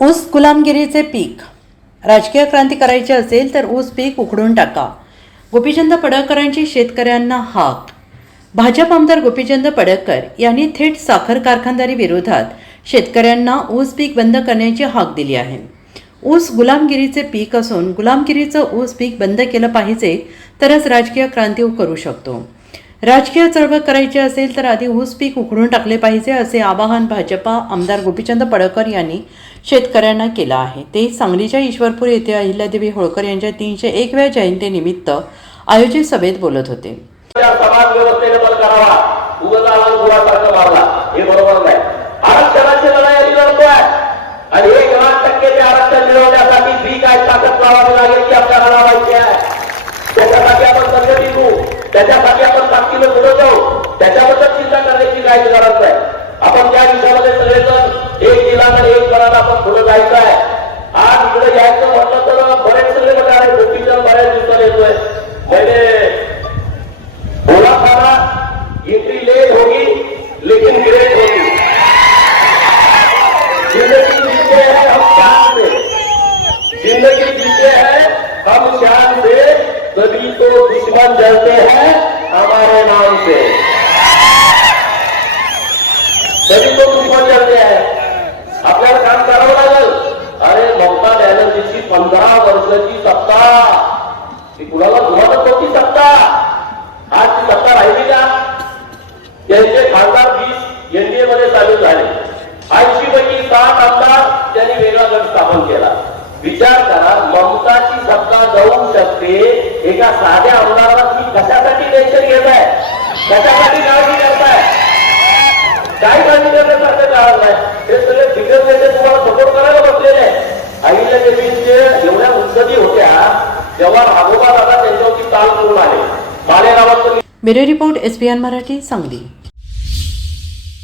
ऊस गुलामगिरीचे पीक. राजकीय क्रांती करायची असेल तर ऊस पीक उखडून टाका. गोपीचंद पडळकरांची शेतकऱ्यांना हाक. भाजप आमदार गोपीचंद पडळकर यांनी थेट साखर कारखानदारी विरोधात शेतकऱ्यांना ऊस पीक बंद करण्याची हाक दिली आहे. ऊस गुलामगिरीचे पीक असून गुलामगिरीचं ऊस पीक बंद केलं पाहिजे तरच राजकीय क्रांती करू शकतो. राजकीय चळवळ करायची असेल तर आधी ऊस पीक उखडून टाकले पाहिजे असे आवाहन भाजपा आमदार गोपीचंद पडळकर यांनी शेतकऱ्यांना केलं आहे. ते सांगलीच्या ईश्वरपूर येथे अहिल्यादेवी होळकर यांच्या 301व्या जयंतीनिमित्त आयोजित सभेत बोलत होते. समाज व्यवस्थेने बल करावा, उगताला गुरासारखं मारला हे बरोबर नाही. आरक्षणाची लढाई लढतोय आणि 1% ते आरक्षण मिळवण्यासाठी जी काय ताकद लावावी लागेल ती आपल्याला लावायची आहे. त्याच्यासाठी आपण संघटित होऊ, त्याच्यासाठी आपण ताकदीने पुढे जाऊ, त्याच्याबद्दल चिंता करण्याची काही गरज नाही. आपण त्या दिवसामध्ये सगळेजण एक दिलाने एक करायला आपण पुढे जायचं आहे. आज पुढे यायचं म्हटलं तर बरेच सगळे बघा गोपीचंद बऱ्याच दिवसाला येतोय. मैंने बोला था ना, एंट्री लेट होगी लेकिन ग्रेट होगी. जिंदगी जीते हैं हम शान से, जिंदगी जीते हैं हम शान से, तभी तो दुश्मन जलते हैं हमारे नाम से, तभी तो दुश्मन जलते हैं. आपल्याला काम करावं लागेल. अरे ममता बॅनर्जीची 15 वर्षाची सत्ता, ती कुणाला जुमानत नव्हती सत्ता. आज ती सत्ता राहिली का? त्यांचे खासदार 20 एनडीए मध्ये सामील झाले. 80 पैकी 7 आमदार त्यांनी वेगळा गट स्थापन केला. विचार करा, ममताची सत्ता जाऊ शकते, एका साध्या आमदाराला ती कशासाठी टेन्शन घेत आहे, कशासाठी काळजी करताय? काय काळजी करण्यासारखं कारण नाही. हे सगळे दिग्गज नेते तुम्हाला सपोर्ट करायला बसलेले आहे. अहिल्यादेवींचे एवढ्या मुत्सदी होत्या जेव्हा राघोबा दादा त्यांच्यावरती ताल करून आले. Bureau report SBN Marathi, Sangli.